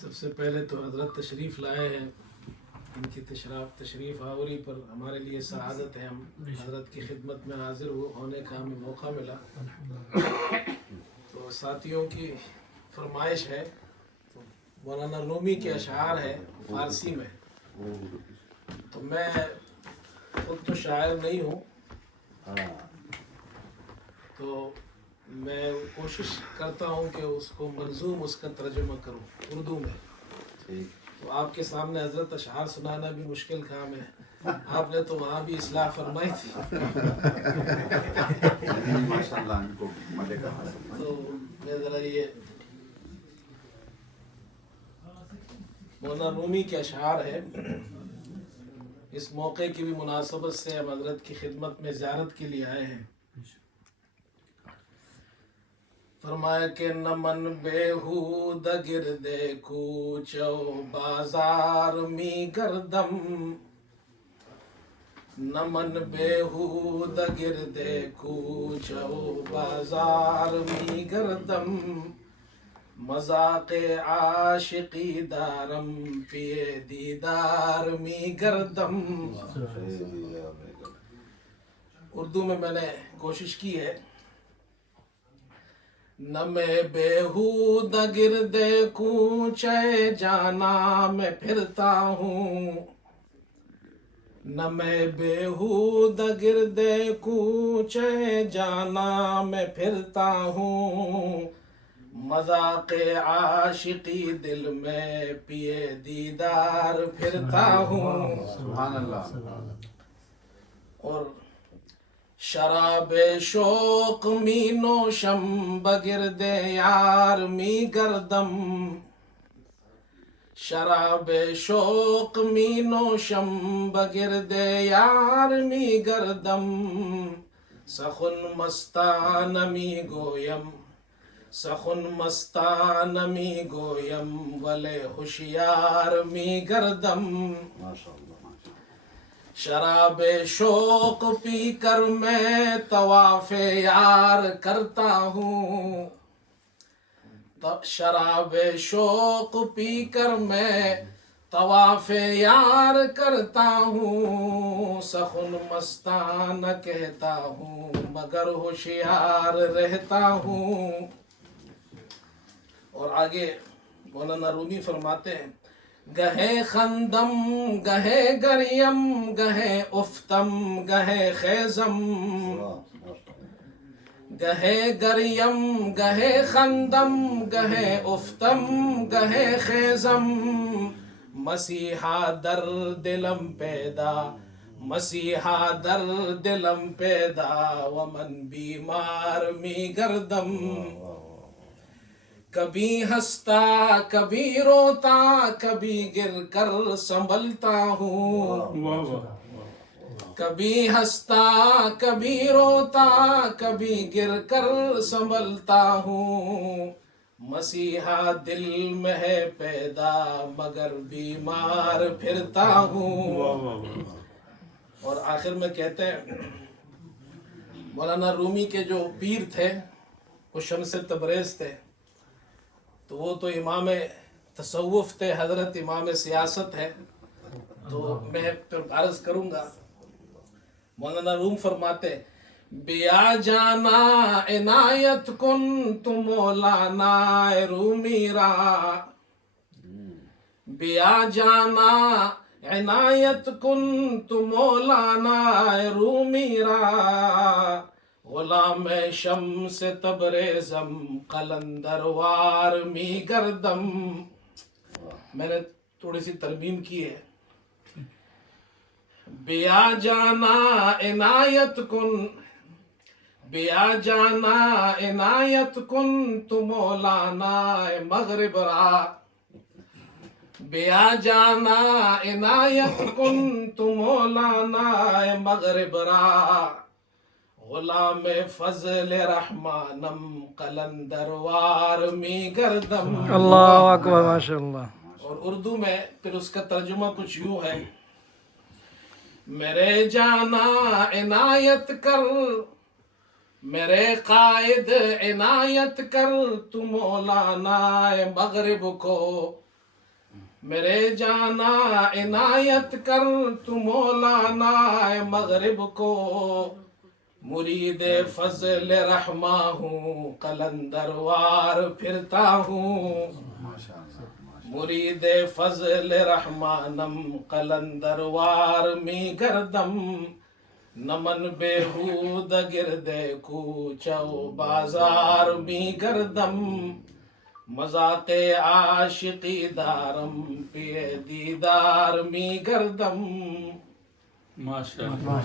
سب سے پہلے تو حضرت تشریف لائے ہیں، ان کی تشریف آوری پر ہمارے لیے سعادت ہے، ہم حضرت کی خدمت میں حاضر ہونے کا ہمیں موقع ملا۔ تو ساتھیوں کی فرمائش ہے، مولانا رومی کے اشعار ہیں فارسی میں، تو میں خود تو شاعر نہیں ہوں، تو میں کوشش کرتا ہوں کہ اس کو منظوم اس کا ترجمہ کروں اردو میں۔ تو آپ کے سامنے حضرت اشعار سنانا بھی مشکل کام ہے، آپ نے تو وہاں بھی اصلاح فرمائی تھی۔ تو میں ذرا یہ مولانا رومی کے اشعار ہے، اس موقع کی بھی مناسبت سے ہم حضرت کی خدمت میں زیارت کے لیے آئے ہیں۔ فرمایا کہ نمن بیہود گردے کوچو بازار می گردم، نمن بیہود گردے کوچو بازار می گردم، مذاق عاشقی دارم پیے دیدار می گردم۔ اردو میں نے کوشش کی ہے، نہ میں بیہود گردے کوچے جانا میں پھرتا ہوں، نہ میں بیہود گردے کوچے جانا میں پھرتا ہوں، مذاق عاشقی دل میں پیے دیدار پھرتا ہوں۔ سبحان اللہ۔ اور شراب شوق می نوشم بگرد یار می گردم، شراب شوق می نوشم بگرد یار می گردم، سخن مستانه می گویم، سخن مستانه می گویم ولی ہوشیار می گردم۔ شراب شوق پی کر میں طواف یار کرتا ہوں، شراب شوق پی کر میں طواف یار کرتا ہوں، سخن مستانہ کہتا ہوں مگر ہوشیار رہتا ہوں۔ اور آگے مولانا رومی فرماتے ہیں، گہے خندم گہے گریم گہے افتم گہے خیزم، گہے گریم گہے خندم گہے افتم گہے خیزم، مسیحا در دلم پیدا مسیحا در دلم پیدا ومن بیمار می گردم، کبھی ہنستا کبھی روتا کبھی گر کر سنبھلتا ہوں، کبھی ہنستا کبھی روتا کبھی گر کر سنبھلتا ہوں، مسیحا دل میں ہے پیدا مگر بیمار پھرتا ہوں۔ اور آخر میں کہتے ہیں، مولانا رومی کے جو پیر تھے وہ شمس تبریز تھے، تو وہ تو امام تصوف تھے، حضرت امام سیاست ہے، تو میں پھر عرض کروں گا۔ مولانا روم فرماتے، بیا جانا عنایت کن تو مولانا رومی را، بیا جانا عنایت کن تو مولانا رومی را، غلام شمس تبریزم قلندروار می گردم۔ میں نے تھوڑی سی ترمیم کی ہے، بیا جانا عنایت کن بیا جانا عنایت کن تو مولانا مغرب را، بیا جانا عنایت کن تو مولانا مغرب را، غلام فضل رحمانم قلندروار می گردم۔ اللہ اکبر، ماشاء اللہ۔ اور اردو میں پھر اس کا ترجمہ کچھ یوں ہے، میرے جانا عنایت کر میرے قائد عنایت کر تو مولانا مغرب کو، میرے جانا عنایت کر تو مولانا مغرب کو، مرید فضل رحمہ ہوں قلندر وار پھرتا ہوں، مرید فضل رحمانم قلندر وار می گردم، نمن بےہود گردے کوچہ و بازار می گردم، مذاق عاشقی دارم پی دیدار می گردم. ماشاءاللہ.